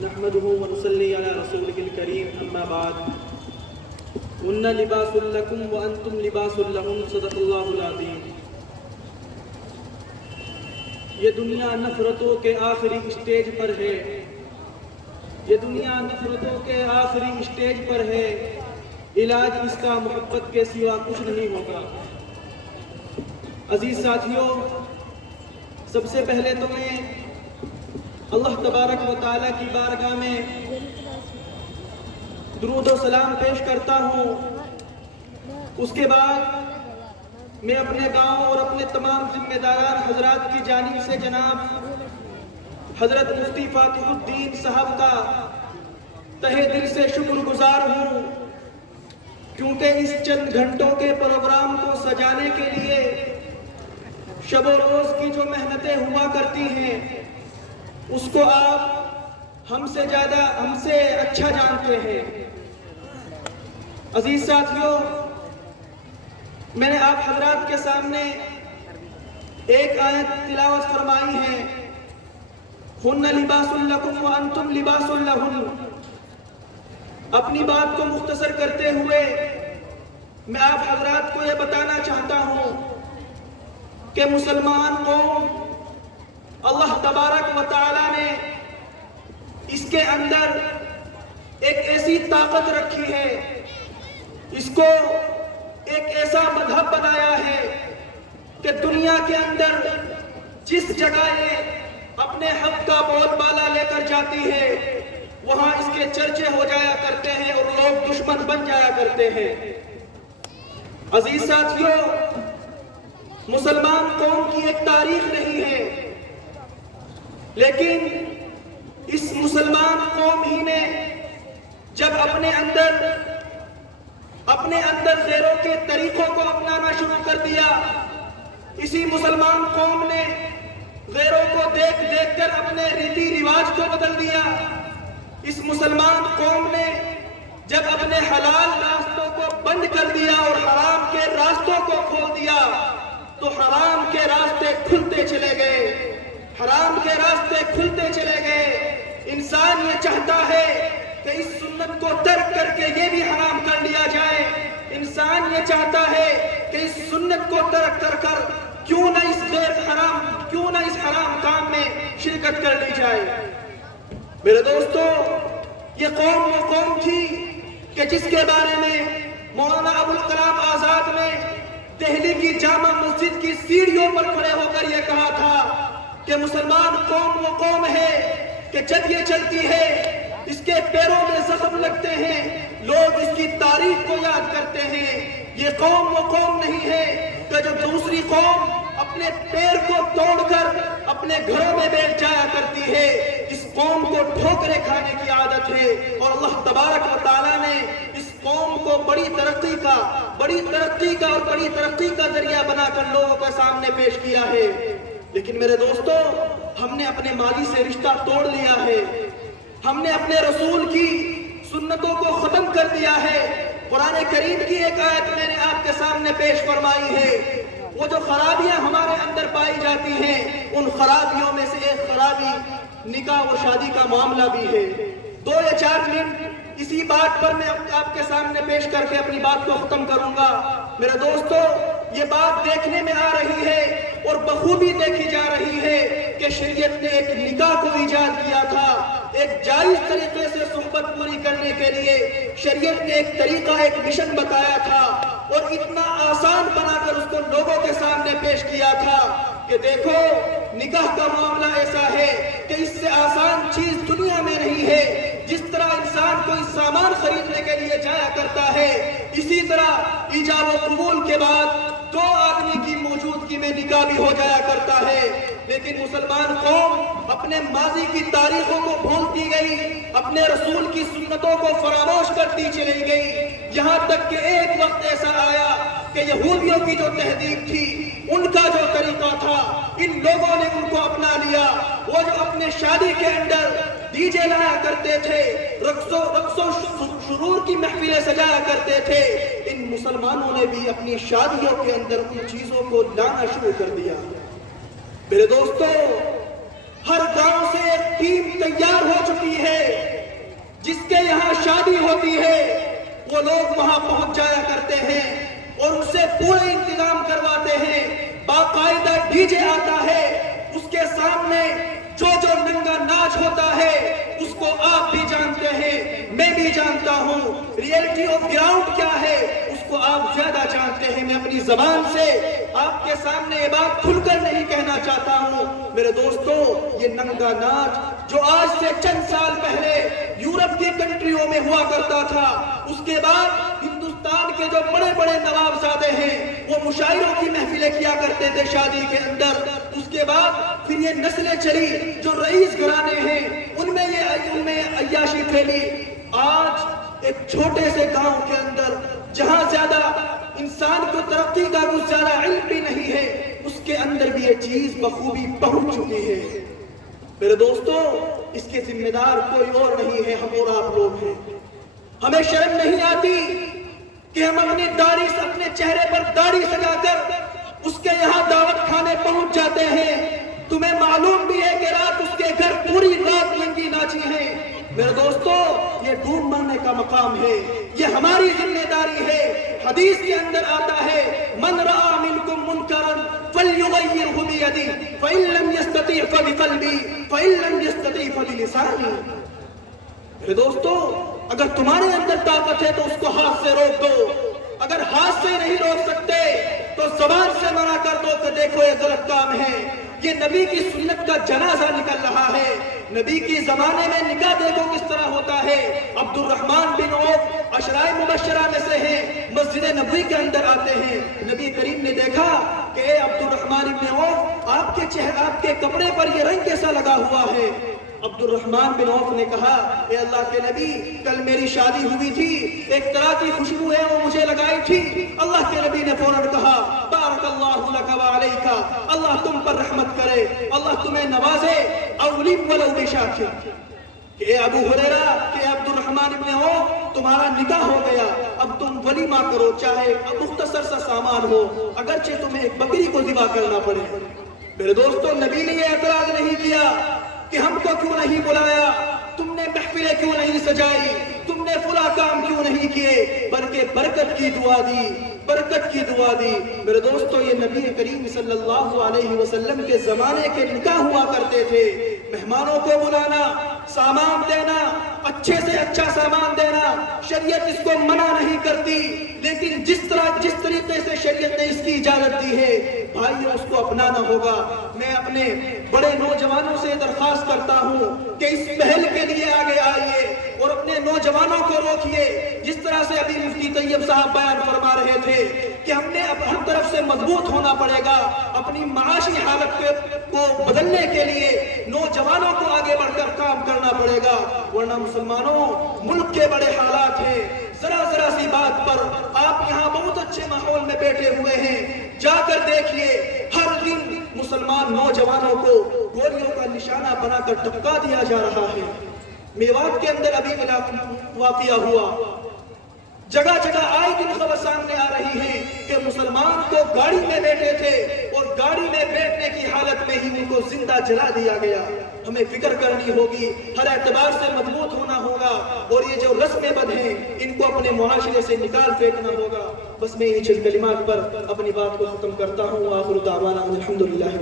نحمده ونصلي على رسوله الكريم اما بعد هن لباس لكم وانتم لباس لهم صدق اللہ العظیم۔ یہ دنیا نفرتوں کے آخری اسٹیج پر ہے، یہ دنیا نفرتوں کے آخری اسٹیج پر ہے، علاج اس کا محبت کے سوا کچھ نہیں ہوگا۔ عزیز ساتھیوں، سب سے پہلے تو میں اللہ تبارک و تعالیٰ کی بارگاہ میں درود و سلام پیش کرتا ہوں۔ اس کے بعد میں اپنے گاؤں اور اپنے تمام ذمہ داران حضرات کی جانب سے جناب حضرت مفتی فاتح الدین صاحب کا تہہ دل سے شکر گزار ہوں، کیونکہ اس چند گھنٹوں کے پروگرام کو سجانے کے لیے شب و روز کی جو محنتیں ہوا کرتی ہیں اس کو آپ ہم سے اچھا جانتے ہیں۔ عزیز ساتھیوں، میں نے آپ حضرات کے سامنے ایک آیت تلاوت فرمائی ہے، ہن لباس لکم وانتم لباس لہن۔ اپنی بات کو مختصر کرتے ہوئے میں آپ حضرات کو یہ بتانا چاہتا ہوں کہ مسلمان قوم اللہ تبارک و تعالیٰ نے اس کے اندر ایک ایسی طاقت رکھی ہے، اس کو ایک ایسا مذہب بنایا ہے کہ دنیا کے اندر جس جگہ یہ اپنے حق کا بول بالا لے کر جاتی ہے وہاں اس کے چرچے ہو جایا کرتے ہیں اور لوگ دشمن بن جایا کرتے ہیں۔ عزیز ساتھیوں، مسلمان قوم کی ایک تاریخ رہی ہے، لیکن اس مسلمان قوم ہی نے جب اپنے اندر غیروں کے طریقوں کو اپنانا شروع کر دیا، اسی مسلمان قوم نے غیروں کو دیکھ دیکھ کر اپنے ریتی رواج کو بدل دیا۔ اس مسلمان قوم نے جب اپنے حلال راستوں کو بند کر دیا اور حرام کے راستوں کو کھول دیا تو حرام کے راستے کھلتے چلے گئے، حرام کے راستے کھلتے چلے گئے۔ انسان یہ چاہتا ہے کہ اس سنت کو ترک کر کے یہ بھی حرام کر لیا جائے، انسان یہ چاہتا ہے کہ اس سنت کو ترک کر کر کیوں نہ اس حرام کام میں شرکت کر لی جائے۔ میرے دوستو، یہ قوم وہ قوم تھی کہ جس کے بارے میں مولانا ابوالکلام آزاد نے دہلی کی جامع مسجد کی سیڑھیوں پر کھڑے ہو کر یہ کہا تھا کہ مسلمان قوم وہ قوم ہے کہ جب یہ چلتی ہے اس کے پیروں میں زخم لگتے ہیں، لوگ اس کی تاریخ کو یاد کرتے ہیں۔ یہ قوم وہ قوم نہیں ہے کہ جو دوسری قوم اپنے پیر کو توڑ کر اپنے گھروں میں بیٹھ جایا کرتی ہے۔ اس قوم کو ٹھوکریں کھانے کی عادت ہے اور اللہ تبارک و تعالیٰ نے اس قوم کو بڑی ترقی کا ذریعہ بنا کر لوگوں کے سامنے پیش کیا ہے۔ لیکن میرے دوستو، ہم نے اپنے ماضی سے رشتہ توڑ لیا ہے، ہم نے اپنے رسول کی سنتوں کو ختم کر دیا ہے۔ قرآن کریم کی ایک آیت میں نے آپ کے سامنے پیش فرمائی ہے، وہ جو خرابیاں ہمارے اندر پائی جاتی ہیں ان خرابیوں میں سے ایک خرابی نکاح و شادی کا معاملہ بھی ہے۔ 2 یا 4 منٹ اسی بات پر میں آپ کے سامنے پیش کر کے اپنی بات کو ختم کروں گا۔ میرے دوستو، یہ بات دیکھنے میں آ رہی ہے اور بخوبی دیکھی جا رہی ہے کہ شریعت نے ایک نکاح کو ایجاد کیا تھا، ایک جائز طریقے سے صحبت پوری کرنے کے لیے شریعت نے ایک طریقہ، ایک مشن بتایا تھا اور اتنا آسان بنا کر اس کو لوگوں کے سامنے پیش کیا تھا کہ دیکھو، نکاح کا معاملہ ایسا ہے کہ اس سے آسان چیز دنیا میں نہیں ہے۔ جس طرح انسان کوئی سامان خریدنے کے لیے جایا کرتا ہے، اسی طرح ایجاب و قبول کے بعد 2 آدمی کی موجودگی میں نکاح بھی ہو جایا کرتا ہے۔ لیکن مسلمان قوم اپنے ماضی کی تاریخوں کو بھولتی گئی، اپنے رسول کی سنتوں کو فراموش کرتی چلی گئی، یہاں تک کہ ایک وقت ایسا آیا کہ یہودیوں کی جو تہذیب تھی، ان کا جو طریقہ تھا، ان لوگوں نے ان کو اپنا لیا۔ وہ جو اپنے شادی کے اندر ڈی جے لایا کرتے تھے، رقص و سرور کی محفلیں سجایا کرتے تھے، ان مسلمانوں نے بھی اپنی شادیوں کے اندر ان چیزوں کو لانا شروع کر دیا۔ میرے دوستو، ہر گاؤں سے ایک ٹیم تیار ہو چکی ہے، جس کے یہاں شادی ہوتی ہے وہ لوگ وہاں پہنچ جایا کرتے ہیں اور ان سے پورے انتظام کرواتے ہیں۔ باقاعدہ ڈی جے آتا ہے، اس کے سامنے جو ننگا ناچ ہوتا ہے اس کو آپ بھی جانتے ہیں، میں بھی جانتا ہوں۔ ریئلٹی آف گراؤنڈ کیا ہے اس کو آپ زیادہ جانتے ہیں۔ میں اپنی زبان سے آپ کے سامنے یہ بات کھل کر نہیں کہنا چاہتا ہوں۔ میرے دوستو، یہ ننگا ناچ جو آج سے چند سال پہلے یورپ کی کنٹریوں میں ہوا کرتا تھا، اس کے بعد ہندوستان کے جو بڑے بڑے نوابزادے ہیں وہ مشاعروں کی محفلیں کیا کرتے تھے شادی کے اندر۔ اس کے بعد پھر یہ نسلیں چلی، جو رئیس گھرانے ہیں ان میں عیاشی پھیلی۔ آج ایک چھوٹے سے گاؤں کے اندر جہاں زیادہ انسان کو ترقی کا کچھ زیادہ علم بھی نہیں ہے، اس کے اندر بھی یہ چیز بخوبی پہنچ چکی ہے۔ میرے دوستو، اس کے ذمہ دار کوئی اور نہیں ہے، ہم اور آپ لوگ ہیں۔ ہمیں شرم نہیں آتی کہ ہم اپنے چہرے پر داڑھی سجا کر اس کے یہاں دعوت کھانے پہنچ جاتے ہیں۔ تمہیں معلوم بھی ہے کہ رات اس کے گھر پوری رات ننگی ناچی ہے۔ میرے دوستو، یہ ڈھونڈ مارنے کا مقام ہے، یہ ہماری ذمہ داری ہے۔ حدیث کے اندر آتا ہے، من رأى منکم منکرا فلیغیرہ بیدہ فإن لم یستطع فبقلبہ فإن لم یستطع فبلسانہ۔ میرے دوستو، اگر تمہارے اندر طاقت ہے تو اس کو ہاتھ سے روک دو، اگر ہاتھ سے نہیں روک سکتے تو زبان سے منع کر دو کہ دیکھو یہ غلط کام ہے۔ یہ نبی کی سنت کا جنازہ نکل رہا ہے۔ نبی کی زمانے میں نکاح دیکھو کس طرح ہوتا ہے۔ عبد الرحمن بن عوف عشرائے مبشرہ میں سے ہیں، مسجد نبوی کے اندر آتے ہیں۔ نبی کریم نے دیکھا کہ اے عبد الرحمن بن عوف، آپ کے کپڑے پر یہ رنگ کیسا لگا ہوا ہے؟ عبد الرحمن بن عوف نے کہا، اے اللہ کے نبی، کل میری شادی ہوئی تھی، ایک طرح کی خوشبو ہے وہ مجھے لگائی تھی۔ اللہ کے نبی نے فوراً کہا، بارک اللہ لک و علیک، اللہ تم پر رحمت کرے، اللہ تمہیں نوازے، اولیم ولو بشاکر۔ کہ اے ابو ہریرہ، کہ عبد الرحمن بن عوف، تمہارا نکاح ہو گیا، اب تم ولیمہ کرو، چاہے مختصر سا سامان ہو، اگرچہ تمہیں ایک بکری کو ذبح کرنا پڑے۔ میرے دوستو، نبی نے یہ اعتراض نہیں کیا کہ ہم کو کیوں نہیں بلایا، تم نے محفلیں کیوں نہیں سجائی، تم نے فلاں کام کیوں نہیں کیے، بلکہ برکت کی دعا دی، برکت کی دعا دی۔ میرے دوستو، یہ نبی کریم صلی اللہ علیہ وسلم کے زمانے کے نکاح ہوا کرتے تھے۔ مہمانوں کو بلانا، سامان دینا، اچھے سے اچھا سامان دینا، شریعت اس کو منع نہیں کرتی، لیکن جس طریقے سے شریعت نے اس کی اجازت دی ہے بھائیو، اس کو اپنانا ہوگا۔ میں اپنے بڑے نوجوانوں سے درخواست کرتا ہوں کہ اس پہل کے لیے آگے آئیے اور اپنے نوجوانوں کو روکیے۔ جس طرح سے ابھی مفتی طیب صاحب بیان فرما رہے تھے کہ ہم نے اب ہر طرف سے مضبوط ہونا پڑے گا اپنی معاشی حالت کو بدلنے کے لیے، نوجوانوں کو آگے بڑھ کر کام کرنا پڑے گا، ورنہ مسلمانوں، ملک کے بڑے حالات ہیں۔ ذرا سی بات پر آپ یہاں بہت اچھے ماحول میں بیٹھے ہوئے ہیں، جا کر دیکھیے، ہر دن مسلمان نوجوانوں کو گولیوں کا نشانہ بنا کر ٹپکا دیا جا رہا ہے۔ میوات کے اندر ابھی واقعہ ہوا، جگہ جگہ آئے دن خبر سامنے آ رہی ہے کہ مسلمان کو گاڑی میں بیٹھے تھے اور گاڑی میں بیٹھنے کی حالت میں ہی ان کو زندہ جلا دیا گیا۔ ہمیں فکر کرنی ہوگی، ہر اعتبار سے مضبوط ہونا ہوگا، اور یہ جو رسم بد ہیں ان کو اپنے معاشرے سے نکال پھینکنا ہوگا۔ بس میں یہ چند کلمات پر اپنی بات کو ختم کرتا ہوں۔ آخر دعوانا الحمدللہ۔